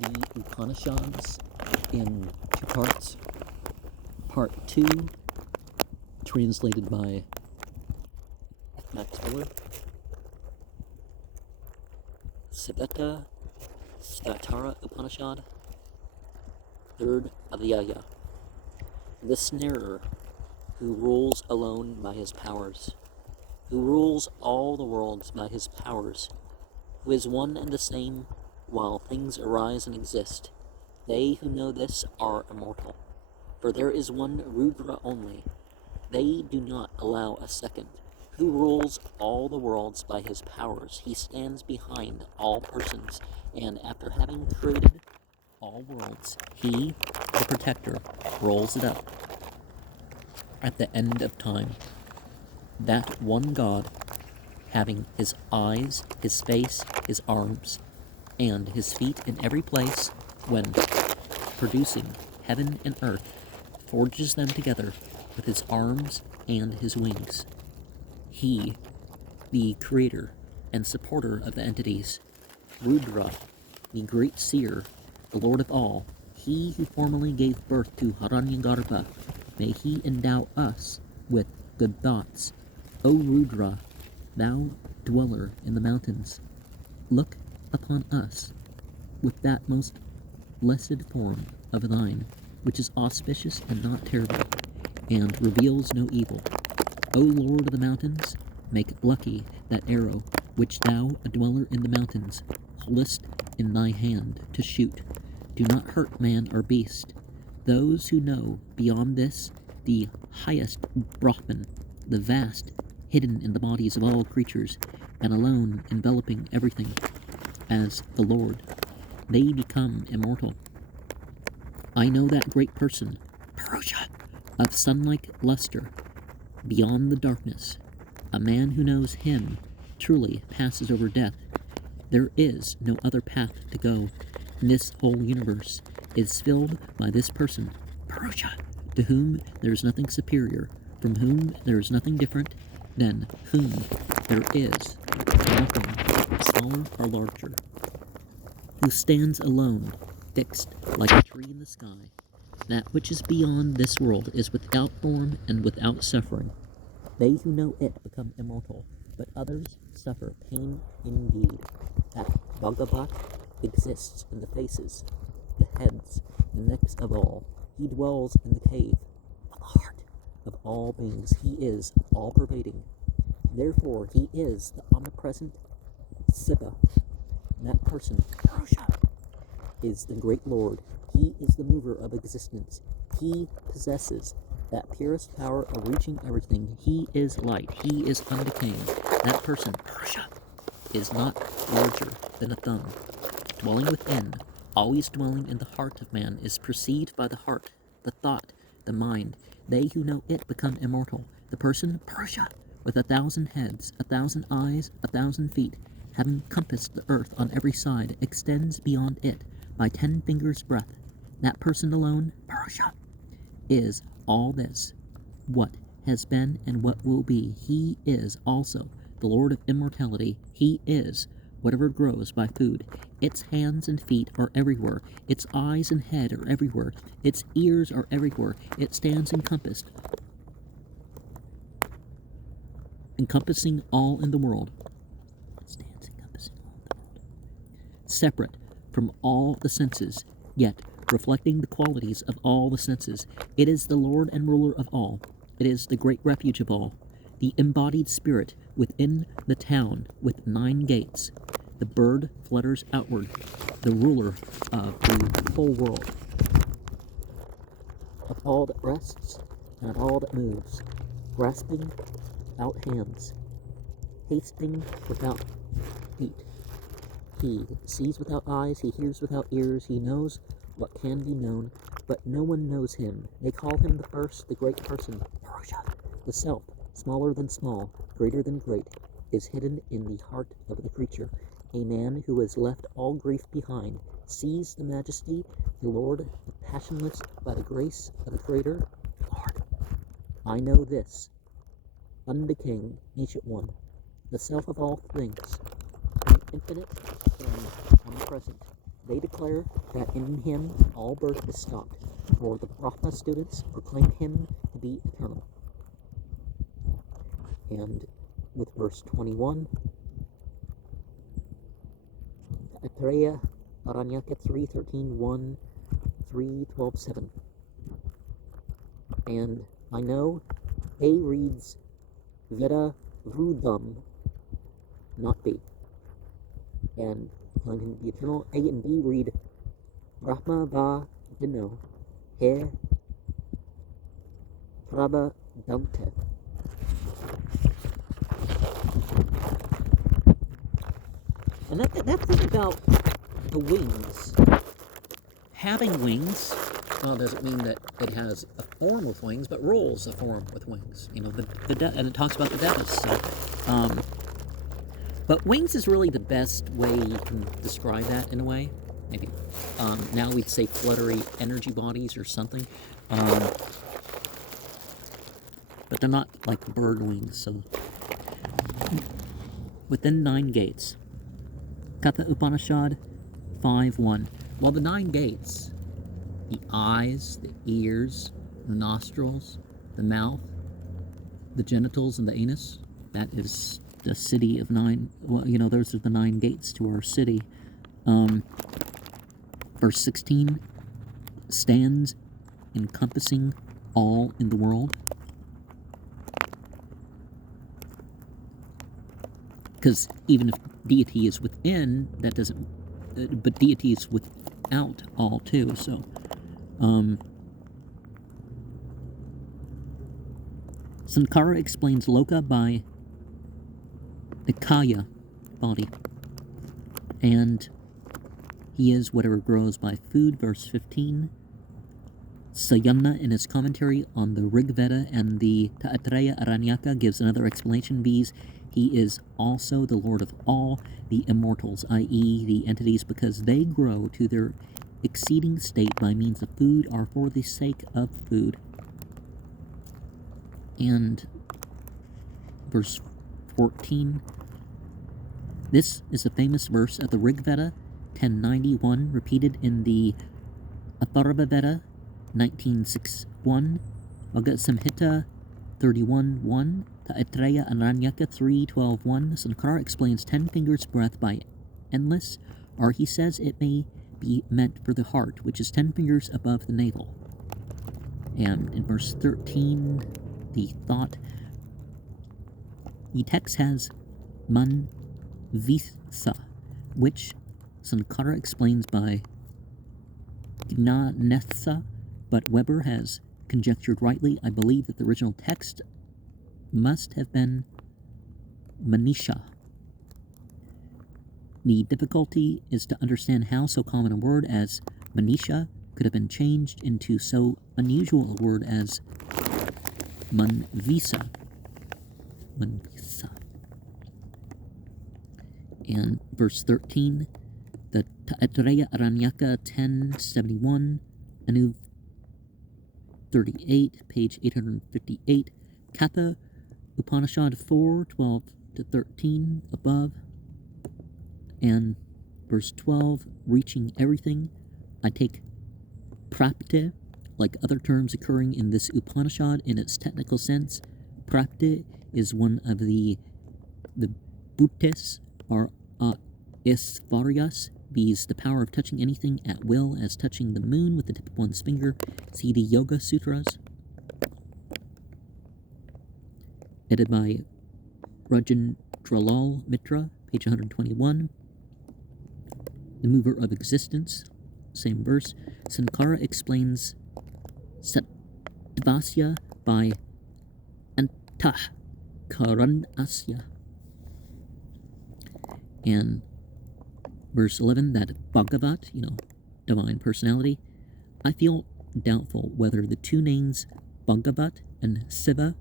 the Upanishads in two parts. Part 2, translated by Max Muller. Svetasvatara Upanishad, third Adhyaya. The snarer, who rules alone by his powers, who rules all the worlds by his powers, who is one and the same while things arise and exist. They who know this are immortal, for there is one Rudra only. They do not allow a second. Who rules all the worlds by his powers, he stands behind all persons, and after having created all worlds, he, the protector, rolls it up. At the end of time, that one God, having his eyes, his face, his arms, and his feet in every place, when producing heaven and earth, forges them together with his arms and his wings. He, the creator and supporter of the entities, Rudra, the great seer, the Lord of all, he who formerly gave birth to Hiranyagarbha, may he endow us with good thoughts. O Rudra, thou dweller in the mountains, look upon us with that most blessed form of thine, which is auspicious and not terrible, and reveals no evil. O Lord of the mountains, make lucky that arrow which thou, a dweller in the mountains, holdest in thy hand to shoot. Do not hurt man or beast. Those who know beyond this the highest Brahman, the vast, hidden in the bodies of all creatures, and alone enveloping everything, as the Lord, they become immortal. I know that great person, Purusha, of sun-like luster, beyond the darkness. A man who knows him truly passes over death. There is no other path to go, and this whole universe is filled by this person, Purusha, to whom there is nothing superior, from whom there is nothing different, than whom there is nothing smaller or larger, who stands alone, fixed like a tree in the sky. That which is beyond this world is without form and without suffering. They who know it become immortal, but others suffer pain indeed. That Bhagavat exists in the faces, the heads, the necks of all. He dwells in the cave, of the heart of all beings. He is all-pervading. Therefore, he is the omnipresent Siva. That person, Purusha, is the great Lord. He is the mover of existence. He possesses that purest power of reaching everything. He is light. He is undecaying. That person, Purusha, is not larger than a thumb. Dwelling within, always dwelling in the heart of man, is perceived by the heart, the thought, the mind. They who know it become immortal. The person, Purusha, with 1,000 heads, 1,000 eyes, 1,000 feet, having compassed the earth on every side, extends beyond it by 10 fingers' breadth. That person alone, Purusha, is all this, what has been and what will be. He is also the Lord of immortality. He is whatever grows by food. Its hands and feet are everywhere. Its eyes and head are everywhere. Its ears are everywhere. It stands encompassing all in the world. Separate from all the senses, yet reflecting the qualities of all the senses. It is the Lord and ruler of all. It is the great refuge of all. The embodied spirit within the town with 9 gates. The bird flutters outward, the ruler of the whole world. Of all that rests and all that moves, grasping without hands, hasting without feet. He sees without eyes, he hears without ears, he knows what can be known, but no one knows him. They call him the first, the great person, Purusha. The self, smaller than small, greater than great, is hidden in the heart of the creature. A man who has left all grief behind sees the majesty, the Lord, passionless by the grace of the Creator. Lord, I know this, undecaying, ancient one, the self of all things, infinite and omnipresent, They declare that in him all birth is stopped, for the Brahma students proclaim him to be eternal. And with verse 21, Atreya Aranyaka 3:13:1, 3:12:7. And I know A reads Veda Vrudam, not B. And telling him to be eternal, A and B read Brahma Va Dino He Prabha Dante. And that thing about the wings, having wings, doesn't mean that it has a form with wings, but rules a form with wings. And it talks about the devas. So, but wings is really the best way you can describe that in a way. Maybe now we'd say fluttery energy bodies or something. But they're not like bird wings. So within 9 gates. Katha Upanishad 5:1. Well, the 9 gates, the eyes, the ears, the nostrils, the mouth, the genitals, and the anus, that is the city of 9. Well, those are the 9 gates to our city. Verse 16, stands encompassing all in the world. Because even if deity is within, that doesn't, but deity is without all too, so, Sankara explains Loka by the Kaya body, and he is whatever grows by food, verse 15. Sayana, in his commentary on the Rig Veda and the Taittiriya Aranyaka, gives another explanation, viz. He is also the Lord of all the immortals, i.e. the entities, because they grow to their exceeding state by means of food or for the sake of food. And verse 14, this is a famous verse of the Rig Veda 1091, repeated in the Atharva Veda 1961, Bhagavad Samhita 31:1, Taittiriya Aranyaka 3:12:1. Sankara explains 10 fingers breath by endless, or he says it may be meant for the heart, which is 10 fingers above the navel. And in verse 13, the thought, the text has man visa, which Sankara explains by gnanetha, but Weber has conjectured rightly. I believe that the original text must have been manisha. The difficulty is to understand how so common a word as manisha could have been changed into so unusual a word as manvisa. And verse 13, the Taittiriya Aranyaka 1071, Anu 38, page 858, Katha Upanishad 4:12-13 above, and verse 12, reaching everything. I take prapti, like other terms occurring in this Upanishad in its technical sense. Prapti is one of the bhutes, or isvaryas, viz. The power of touching anything at will, as touching the moon with the tip of one's finger. See the Yoga Sutras. Edited by Rajendralal Mitra, page 121. The mover of existence, same verse. Sankara explains Satvasya by Antah Karanasya. And verse 11, that Bhagavat, divine personality. I feel doubtful whether the two names Bhagavat and Siva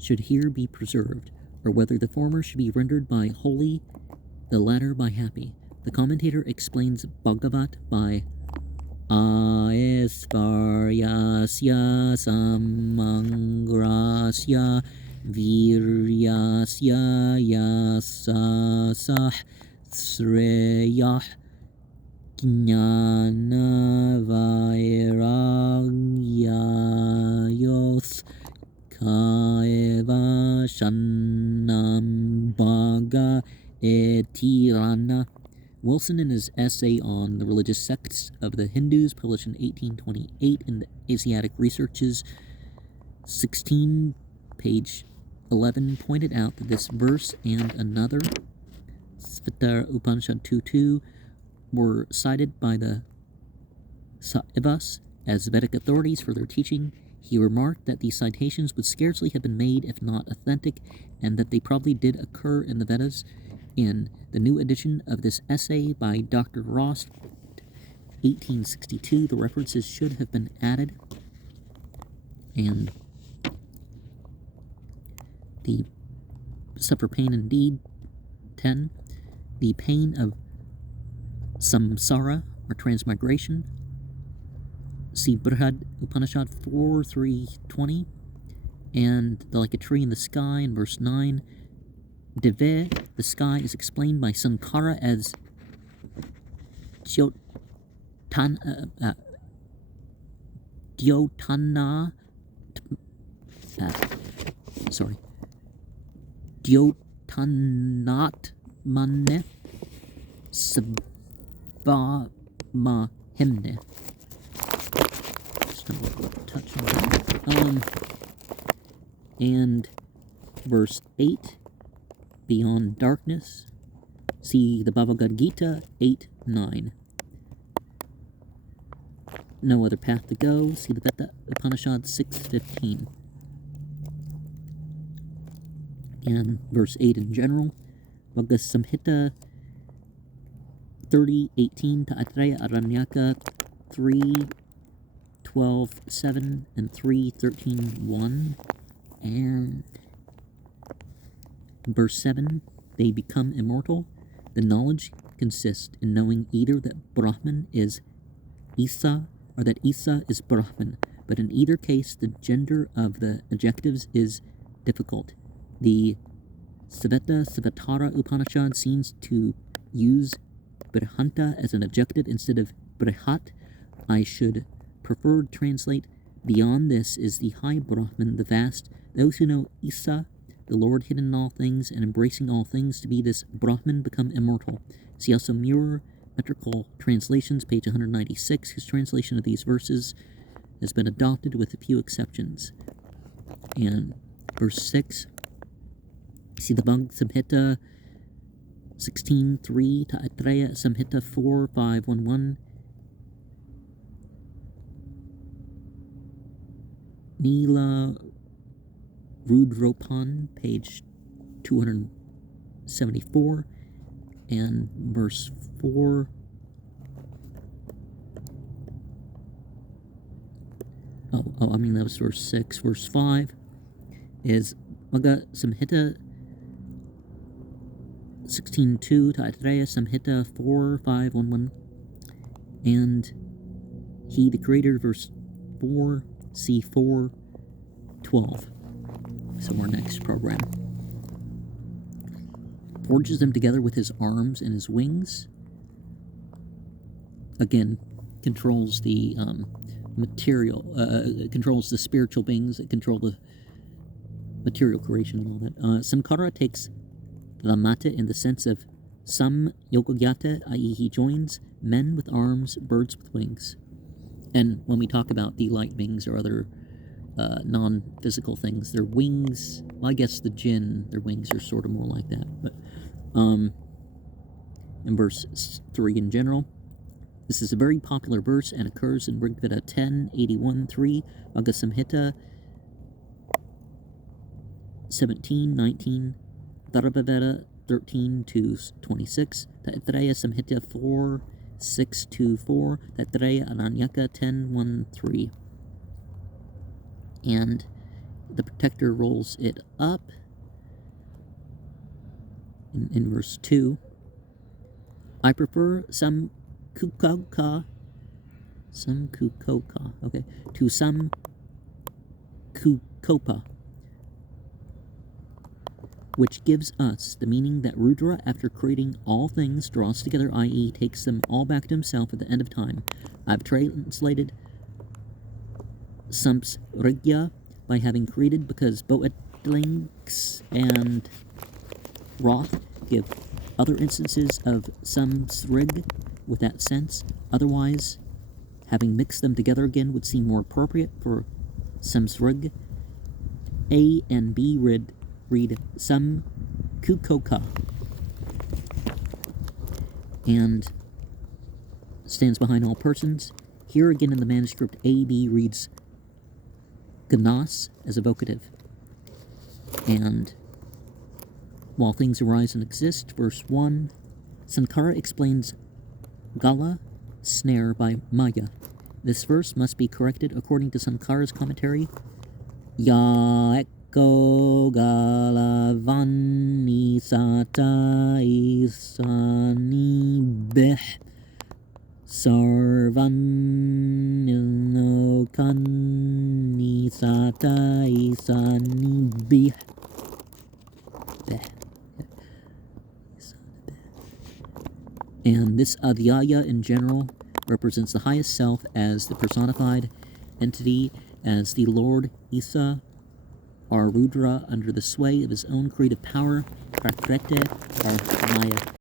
should here be preserved, or whether the former should be rendered by holy, the latter by happy. The commentator explains Bhagavat by Aesvaryasya Samangrasya Viryasya Yasasah Sreyah Jnana Vairagyayos Kaiva Shannam Bhaga Etirana. Wilson, in his essay on the religious sects of the Hindus, published in 1828 in the Asiatic Researches 16, page 11, pointed out that this verse and another, Svetasvatara Upanishad 2.2, were cited by the Saivas as Vedic authorities for their teaching. He remarked that these citations would scarcely have been made if not authentic, and that they probably did occur in the Vedas. In the new edition of this essay by Dr. Ross, 1862, the references should have been added, and the suffer pain indeed. 10. The pain of samsara, or transmigration. See Brihad Upanishad 4.3.20, and like a tree in the sky in verse 9. Dive, the sky, is explained by Sankara as Dyotanatmane Svamahimne. Just a little touch on that. And verse 8, beyond darkness. See the Bhagavad Gita 8.9. No other path to go. See the Veda Upanishad 6.15. And verse 8 in general. Vagga Samhita 30.18 to Atreya Aranyaka 3.12.7 and 3.13.1. And verse 7, they become immortal. The knowledge consists in knowing either that Brahman is Isa or that Isa is Brahman, but in either case the gender of the adjectives is difficult. The Svetasvatara Upanishad seems to use Brihanta as an adjective instead of Brihat. I should prefer to translate, beyond this is the high Brahman, the vast. Those who know Isa, the Lord hidden in all things and embracing all things to be this Brahman, become immortal. See also Muller, Metrical Translations, page 196, whose translation of these verses has been adopted with a few exceptions. And verse 6, see the Bhagavad Samhita 16.3 to Atreya Samhita 4.5.1.1. Nila Rudropan, page 274, and verse 4. That was verse 6. Verse 5 is Magga Samhita 16.2 to Atreya Samhita 4.5.1.1. And he, the creator, verse 4, C4.12. So our next program. Forges them together with his arms and his wings. Again, controls the material, controls the spiritual beings that control the material creation and all that. Sankara takes Lamata in the sense of Sam Yogagyata, i.e. he joins men with arms, birds with wings. And when we talk about the light beings or other non-physical things, their wings, well, I guess the jinn, their wings are sort of more like that. But in verse 3 in general, this is a very popular verse and occurs in Rigveda 10.81.3, Bhagavad Samhita 17.19, Dharmaveda 13.2.26, Taittiriya Samhita 4.6.2.4, Taittiriya Aranyaka 10.1.3. And the protector rolls it up in verse 2. I prefer some kukoka, okay, to some kukopa. which gives us the meaning that Rudra, after creating all things, draws together, i.e. takes them all back to himself at the end of time. I've translated Samsrigya by having created, because Boetlings and Roth give other instances of Samsrig with that sense. Otherwise, having mixed them together again would seem more appropriate for Samsrig. A and B read Sam Kukoka and stands behind all persons. Here again in the manuscript, A.B. reads Ganas as evocative. And while things arise and exist, verse 1, Sankara explains Gala, snare by Maya. This verse must be corrected according to Sankara's commentary. Ya Eko Gala Vani Sata Isani Beh Sarvan Kani Sata Isani Beh. And this adhyaya in general represents the highest self as the personified entity, as the Lord Isa, or Rudra, under the sway of his own creative power, Prakriti, or Maya.